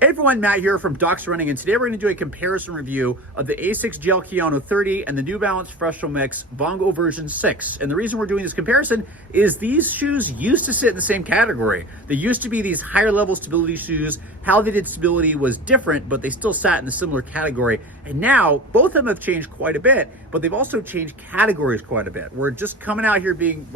Hey everyone, Matt here from Docs Running, and today we're going to do a comparison review of the Asics Gel-Kayano 30 and the New Balance Fresh Mix Vongo version 6. And the reason we're doing this comparison is these shoes used to sit in the same category. They used to be these higher level stability shoes. How they did stability was different, but they still sat in a similar category. And now both of them have changed quite a bit, but they've also changed categories quite a bit. We're just coming out here being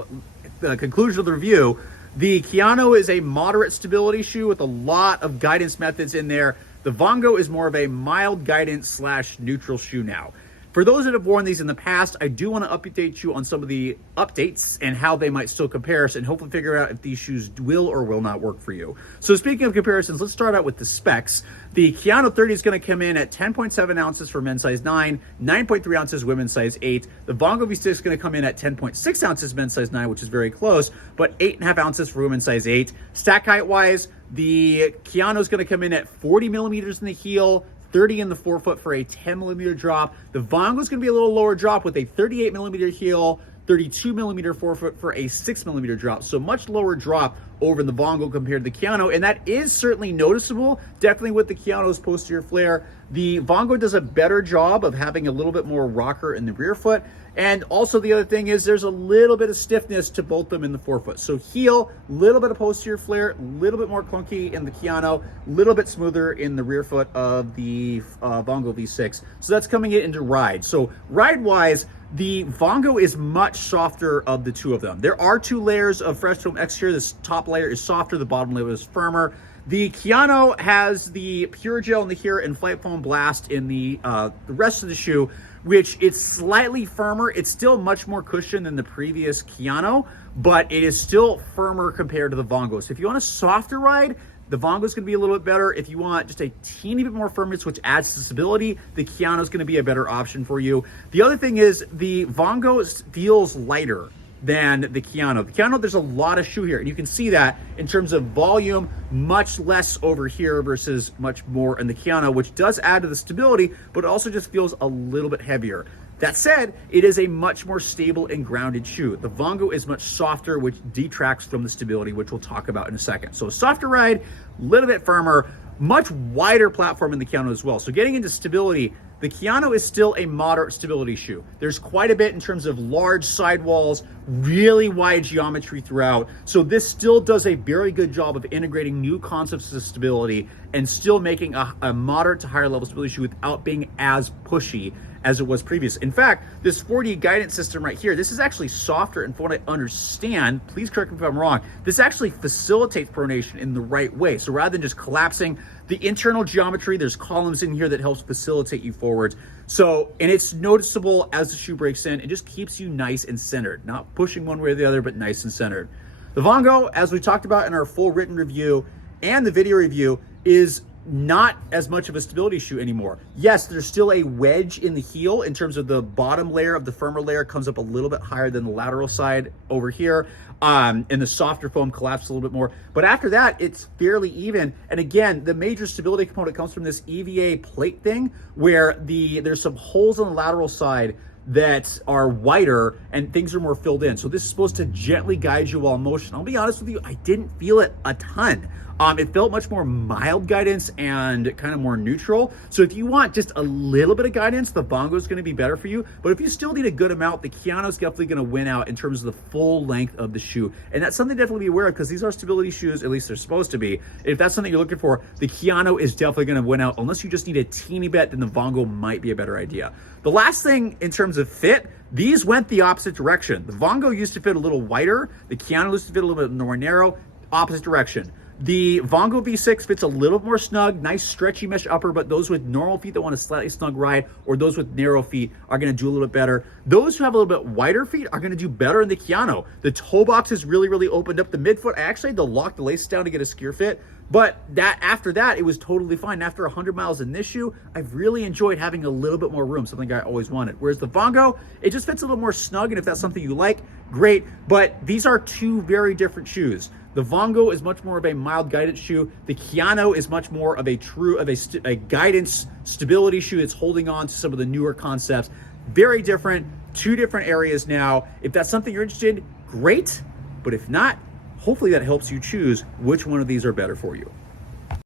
the conclusion of the review. The Kayano is a moderate stability shoe with a lot of guidance methods in there. The Vongo is more of a mild guidance / neutral shoe now. For those that have worn these in the past, I do want to update you on some of the updates and how they might still compare and hopefully figure out if these shoes will or will not work for you. So speaking of comparisons, let's start out with the specs. The Kayano 30 is going to come in at 10.7 ounces for men's size 9, 9.3 ounces women's size 8. The Vongo V6 is going to come in at 10.6 ounces men's size 9, which is very close, but 8.5 ounces for women's size 8. Stack height wise, the Kayano is going to come in at 40 millimeters in the heel, 30 in the forefoot for a 10 millimeter drop. The Vongo is going to be a little lower drop with a 38 millimeter heel, 32 millimeter forefoot for a 6 millimeter drop. So much lower drop over in the Vongo compared to the Kayano, and that is certainly noticeable, definitely with the Kayano's posterior flare. The Vongo does a better job of having a little bit more rocker in the rear foot. And also the other thing is there's a little bit of stiffness to both of them in the forefoot. So heel, little bit of posterior flare, a little bit more clunky in the Kayano, a little bit smoother in the rear foot of the Vongo V6. So that's coming into ride. So ride-wise, the Vongo is much softer of the two of them. There are two layers of Fresh Foam X here. This top layer is softer, the bottom layer is firmer. The Kayano has the Pure Gel in the here and Flight Foam Blast in the rest of the shoe, which it's slightly firmer. It's still much more cushion than the previous Kayano, but it is still firmer compared to the Vongo. So if you want a softer ride, the Vongo is going to be a little bit better. If you want just a teeny bit more firmness, which adds to stability, the Kayano is going to be a better option for you. The other thing is the Vongo feels lighter than the Kayano. The Kayano, there's a lot of shoe here, and you can see that in terms of volume, much less over here versus much more in the Kayano, which does add to the stability, but it also just feels a little bit heavier. That said, it is a much more stable and grounded shoe. The Vongo is much softer, which detracts from the stability, which we'll talk about in a second. So a softer ride, a little bit firmer, much wider platform in the Kayano as well. So getting into stability, the Kayano is still a moderate stability shoe. There's quite a bit in terms of large sidewalls, really wide geometry throughout. So this still does a very good job of integrating new concepts of stability and still making a moderate to higher level stability shoe without being as pushy as it was previous. In fact, this 4D guidance system right here, this is actually softer, and from what I understand, please correct me if I'm wrong, this actually facilitates pronation in the right way. So rather than just collapsing the internal geometry, there's columns in here that helps facilitate you forwards. So, and it's noticeable as the shoe breaks in, it just keeps you nice and centered, not pushing one way or the other, but nice and centered. The Vongo, as we talked about in our full written review and the video review, is not as much of a stability shoe anymore. Yes, there's still a wedge in the heel in terms of the bottom layer of the firmer layer comes up a little bit higher than the lateral side over here. And the softer foam collapses a little bit more. But after that, it's fairly even. And again, the major stability component comes from this EVA plate thing where there's some holes on the lateral side that are wider and things are more filled in. So this is supposed to gently guide you while in motion. I'll be honest with you, I didn't feel it a ton. It felt much more mild guidance and kind of more neutral. So if you want just a little bit of guidance, the Vongo is going to be better for you. But if you still need a good amount, the Kayano is definitely going to win out in terms of the full length of the shoe. And that's something to definitely be aware of because these are stability shoes, at least they're supposed to be. If that's something you're looking for, the Kayano is definitely going to win out. Unless you just need a teeny bit, then the Vongo might be a better idea. The last thing in terms of fit, these went the opposite direction. The Vongo used to fit a little wider. The Kayano used to fit a little bit more narrow, opposite direction. The Vongo V6 fits a little more snug, nice stretchy mesh upper, but those with normal feet that want a slightly snug ride or those with narrow feet are going to do a little bit better. Those who have a little bit wider feet are going to do better in the Kayano. The toe box is really opened up. The midfoot, I actually had to lock the laces down to get a skier fit, but after that, it was totally fine. After 100 miles in this shoe, I've really enjoyed having a little bit more room, something I always wanted. Whereas the Vongo, it just fits a little more snug, and if that's something you like, great. But these are two very different shoes. The Vongo is much more of a mild guidance shoe. The Kayano is much more of a guidance stability shoe. It's holding on to some of the newer concepts. Very different, two different areas now. If that's something you're interested in, great. But if not, hopefully that helps you choose which one of these are better for you.